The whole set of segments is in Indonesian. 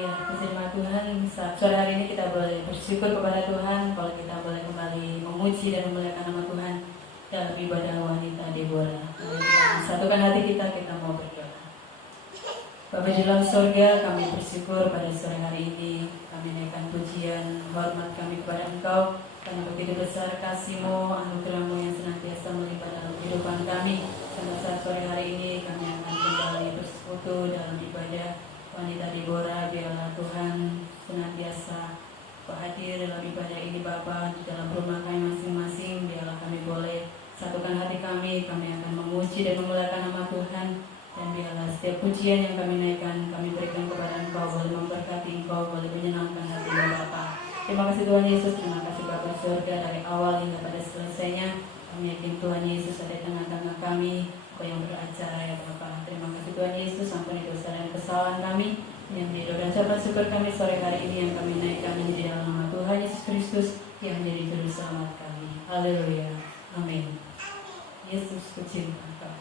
Haleluya, puji nama Tuhan. Sore hari ini kita boleh bersyukur kepada Tuhan kalau kita boleh kembali memuji dan memuliakan nama Tuhan dalam ibadah wanita Deborah. Mari kita satukan hati kita mau berdoa. Bapa di dalam surga, kami bersyukur pada sore hari ini. Kami naikkan pujian, hormat kami kepada Engkau karena begitu besar kasih-Mu, anugerah-Mu yang senantiasa melimpah dalam kehidupan kami. Pada saat sore hari ini kami akan kembali bersekutu dalam ibadah wanita Deborah. Biarlah Tuhan senantiasa hadir dalam ibadah ini Bapa, di dalam rumah kami masing-masing. Biarlah kami boleh satukan hati kami akan memuji dan memuliakan nama Tuhan. Dan biarlah setiap pujian yang kami naikkan, kami berikan kepada Engkau, boleh memberkati Engkau, boleh menyenangkan hati-Mu Bapa. Terima kasih Tuhan Yesus, terima kasih Bapa surga dari awal hingga pada selesainya. Kami yakin Tuhan Yesus ada di tengah-tengah kami, Engkau yang beracara ya Bapa. Terima kasih Tuhan Yesus, ampuni dosa dan kesalahan kami. Yang ridho dan syukur kami sore hari ini yang kami naikkan menjadi dalam nama Tuhan Yesus Kristus yang menjadi juru selamat kami. Haleluya. Amin. Yesus kucinta Engkau.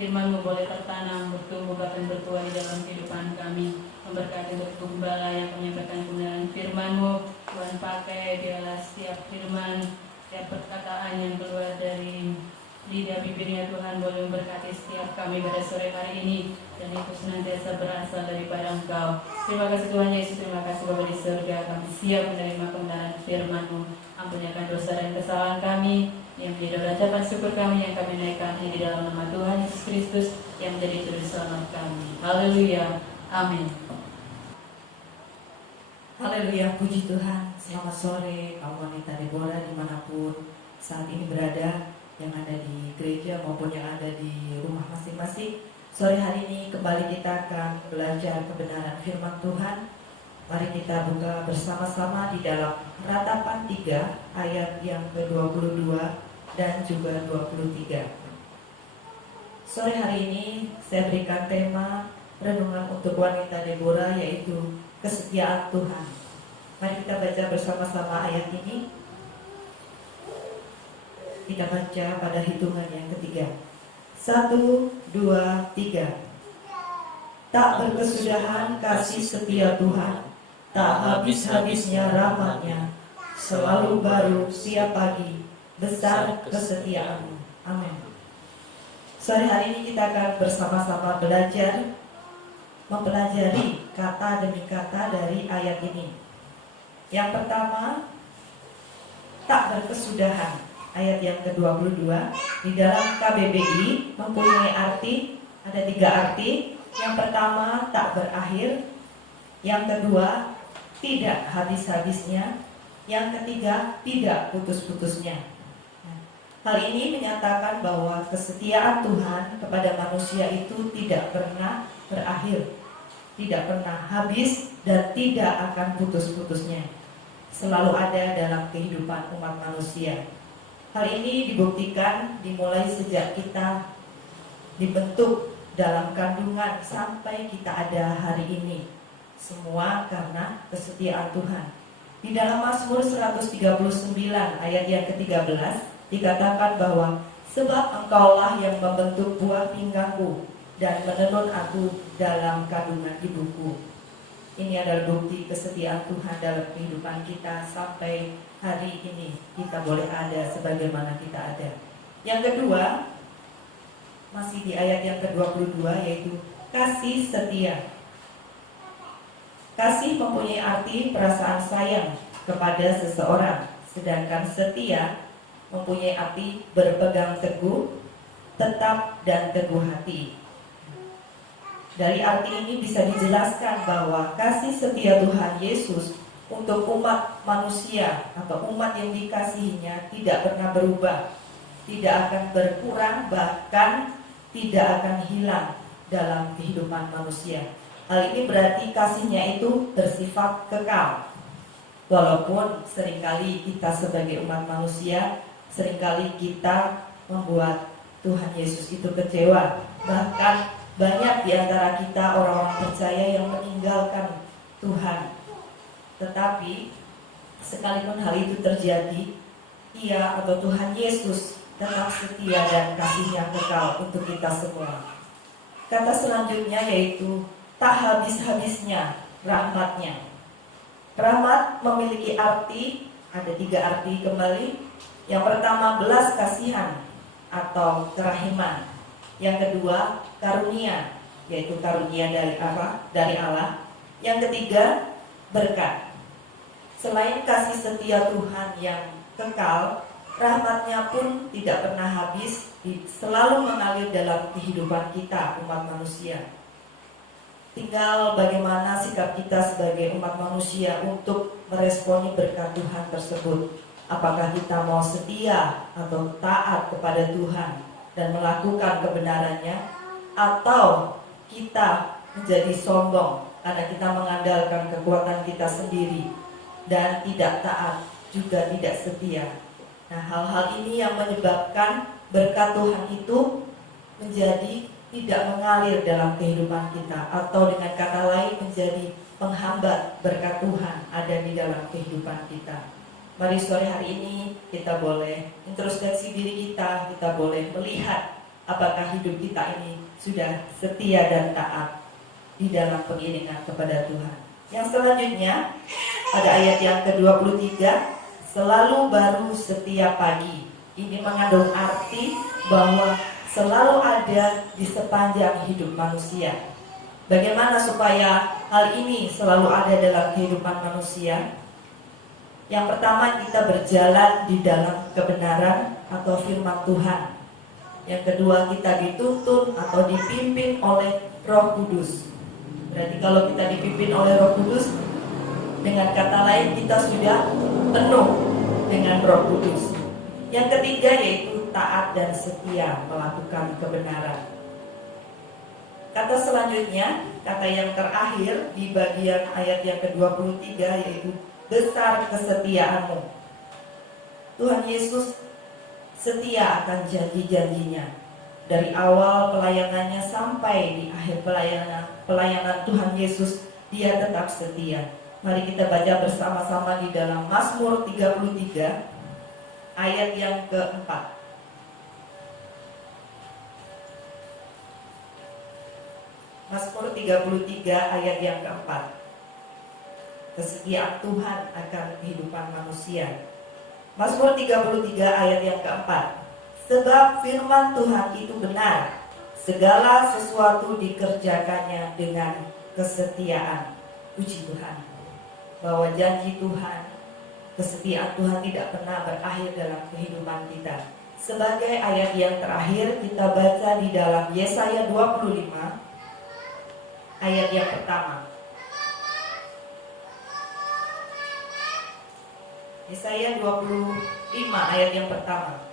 Firman-Mu boleh tertanam, bertumbuh, bahkan bertuah di dalam kehidupan kami. Memberkati untuk gembala yang menyampaikan kebenaran Firman-Mu. Tuhan pakai biarlah setiap firman, setiap perkataan yang keluar dari lidah bibirnya Tuhan boleh memberkati setiap kami pada sore hari ini, dan itu senantiasa berasal daripada Engkau. Terima kasih Tuhan Yesus, terima kasih Bapa di surga, kami siap menerima kebenaran firman-Mu. Ampunikan dosa dan kesalahan kami yang menjadi ucapan syukur kami yang kami naikkan di dalam nama Tuhan Yesus Kristus yang menjadi juru selamat kami. Haleluya, amin. Haleluya, puji Tuhan. Selamat sore kaum wanita Deborah dimanapun saat ini berada, yang ada di gereja maupun yang ada di rumah masing-masing. Sore hari ini kembali kita akan belajar kebenaran firman Tuhan. Mari kita buka bersama-sama di dalam Ratapan 3 ayat yang ke-22 dan juga 23. Sore hari ini saya berikan tema renungan untuk wanita Deborah, yaitu kesetiaan Tuhan. Mari kita baca bersama-sama ayat ini. Kita baca pada hitungan yang ketiga. 1, 2, 3. Tak berkesudahan kasih setia Tuhan, tak habis-habisnya rahmat-Nya, selalu baru setiap pagi, besar kesetiaan-Mu. Amin. Sore hari ini kita akan bersama-sama belajar, mempelajari kata demi kata dari ayat ini. Yang pertama, tak berkesudahan. Ayat yang ke-22 di dalam KBBI mempunyai arti, ada 3 arti. Yang pertama, tak berakhir. Yang kedua, tidak habis-habisnya. Yang ketiga, tidak putus-putusnya. Hal ini menyatakan bahwa kesetiaan Tuhan kepada manusia itu tidak pernah berakhir, tidak pernah habis, dan tidak akan putus-putusnya. Selalu ada dalam kehidupan umat manusia. Hal ini dibuktikan dimulai sejak kita dibentuk dalam kandungan sampai kita ada hari ini. Semua karena kesetiaan Tuhan. Di dalam Mazmur 139 ayat yang ke-13 dikatakan bahwa sebab Engkaulah yang membentuk buah pinggangku dan menenun aku dalam kandungan ibuku. Ini adalah bukti kesetiaan Tuhan dalam kehidupan kita sampai hari ini. Kita boleh ada sebagaimana kita ada. Yang kedua, masih di ayat yang ke-22, yaitu kasih setia. Kasih mempunyai arti perasaan sayang kepada seseorang, sedangkan setia mempunyai arti berpegang teguh, tetap, dan teguh hati. Dari arti ini bisa dijelaskan bahwa kasih setia Tuhan Yesus untuk umat manusia atau umat yang dikasihinya tidak pernah berubah, tidak akan berkurang, bahkan tidak akan hilang dalam kehidupan manusia. Hal ini berarti kasihnya itu bersifat kekal. Walaupun seringkali kita sebagai umat manusia, seringkali kita membuat Tuhan Yesus itu kecewa. Bahkan banyak di antara kita orang-orang percaya yang meninggalkan Tuhan. Tetapi sekalipun hal itu terjadi, Ia atau Tuhan Yesus tetap setia dan kasih-Nya kekal untuk kita semua. Kata selanjutnya yaitu tak habis-habisnya rahmat-Nya. Rahmat memiliki arti, ada 3 arti kembali. Yang pertama, belas kasihan atau kerahiman. Yang kedua, karunia, yaitu karunia dari apa? Dari Allah. Yang ketiga, berkat. Selain kasih setia Tuhan yang kekal, rahmat-Nya pun tidak pernah habis, selalu mengalir dalam kehidupan kita, umat manusia. Tinggal bagaimana sikap kita sebagai umat manusia untuk meresponi berkat Tuhan tersebut. Apakah kita mau setia atau taat kepada Tuhan dan melakukan kebenarannya, atau kita menjadi sombong karena kita mengandalkan kekuatan kita sendiri dan tidak taat, juga tidak setia. Nah, hal-hal ini yang menyebabkan berkat Tuhan itu menjadi tidak mengalir dalam kehidupan kita, atau dengan kata lain menjadi menghambat berkat Tuhan ada di dalam kehidupan kita. Mari sore hari ini kita boleh introspeksi diri kita boleh melihat apakah hidup kita ini sudah setia dan taat di dalam pengiringan kepada Tuhan. Yang selanjutnya, pada ayat yang ke-23, selalu baru setiap pagi. Ini mengandung arti bahwa selalu ada di sepanjang hidup manusia. Bagaimana supaya hal ini selalu ada dalam kehidupan manusia? Yang pertama, kita berjalan di dalam kebenaran atau firman Tuhan. Yang kedua, kita dituntun atau dipimpin oleh Roh Kudus. Berarti kalau kita dipimpin oleh Roh Kudus, dengan kata lain kita sudah penuh dengan Roh Kudus. Yang ketiga yaitu taat dan setia melakukan kebenaran. Kata selanjutnya, kata yang terakhir di bagian ayat yang ke-23 yaitu besar kesetiaanmu. Tuhan Yesus setia akan janji-janjinya. Dari awal pelayanannya sampai di akhir pelayanan Tuhan Yesus, Dia tetap setia. Mari kita baca bersama-sama di dalam Mazmur 33 ayat yang keempat. Mazmur 33 ayat yang keempat. Kesetiaan Tuhan akan kehidupan manusia. Mazmur 33 ayat yang keempat. Sebab firman Tuhan itu benar, segala sesuatu dikerjakannya dengan kesetiaan. Puji Tuhan, bahwa janji Tuhan, kesetiaan Tuhan tidak pernah berakhir dalam kehidupan kita. Sebagai ayat yang terakhir, kita baca di dalam Yesaya 25 ayat yang pertama. Yesaya 25 ayat yang pertama.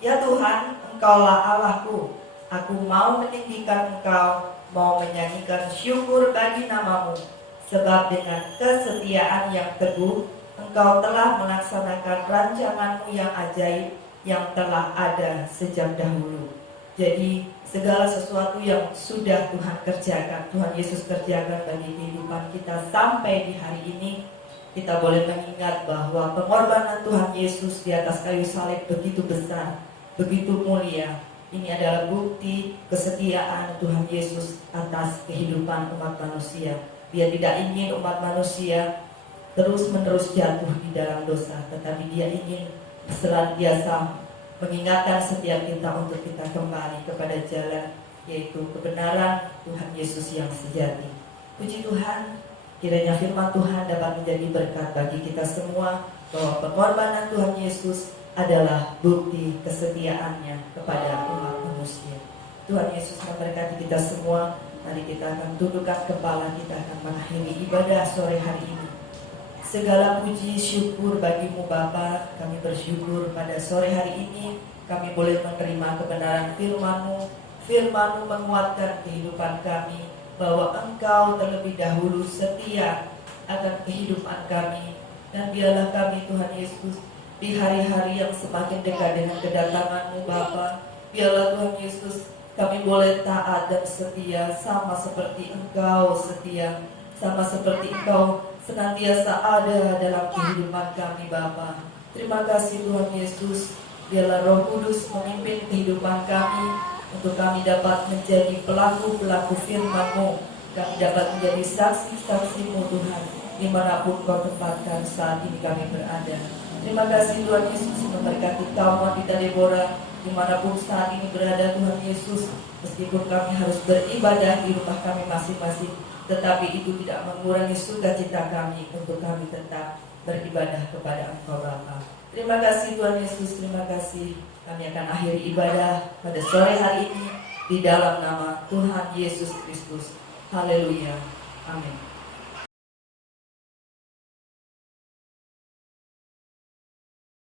Ya Tuhan, Engkaulah Allahku, aku mau meninggikan Engkau, mau menyanyikan syukur bagi namamu, sebab dengan kesetiaan yang teguh, Engkau telah melaksanakan rancanganmu yang ajaib, yang telah ada sejak dahulu. Jadi segala sesuatu yang sudah Tuhan kerjakan, Tuhan Yesus kerjakan bagi kehidupan kita sampai di hari ini, kita boleh mengingat bahwa pengorbanan Tuhan Yesus di atas kayu salib begitu besar, begitu mulia. Ini adalah bukti kesetiaan Tuhan Yesus atas kehidupan umat manusia. Dia tidak ingin umat manusia terus-menerus jatuh di dalam dosa, tetapi Dia ingin senantiasa mengingatkan setiap kita untuk kita kembali kepada jalan, yaitu kebenaran Tuhan Yesus yang sejati. Puji Tuhan, kiranya firman Tuhan dapat menjadi berkat bagi kita semua, bahwa pengorbanan Tuhan Yesus adalah bukti kesetiaannya kepada umat manusia. Tuhan Yesus memberkati kita semua. Mari kita akan tundukkan kepala, kita akan mengakhiri ibadah sore hari ini. Segala puji syukur bagimu Bapa, kami bersyukur pada sore hari ini kami boleh menerima kebenaran firman-Mu. Firman-Mu menguatkan kehidupan kami, bahwa Engkau terlebih dahulu setia akan kehidupan kami. Dan biarlah kami Tuhan Yesus di hari-hari yang semakin dekat dengan kedatangan-Mu Bapa, biarlah Tuhan Yesus kami boleh taat dan setia, sama seperti Engkau setia, sama seperti Engkau senantiasa ada dalam kehidupan kami Bapa. Terima kasih Tuhan Yesus, biarlah Roh Kudus memimpin kehidupan kami, untuk kami dapat menjadi pelaku-pelaku firman-Mu, kami dapat menjadi saksi-saksi-Mu Tuhan, dimanapun Kau tempatkan saat ini kami berada. Terima kasih Tuhan Yesus, memberkati kaum wanita Deborah dimanapun saat ini berada Tuhan Yesus. Meskipun kami harus beribadah di rumah kami masing-masing, tetapi itu tidak mengurangi sukacita kami untuk kami tetap beribadah kepada Engkau Bapa. Terima kasih Tuhan Yesus, terima kasih. Kami akan akhiri ibadah pada sore hari ini di dalam nama Tuhan Yesus Kristus. Haleluya. Amin.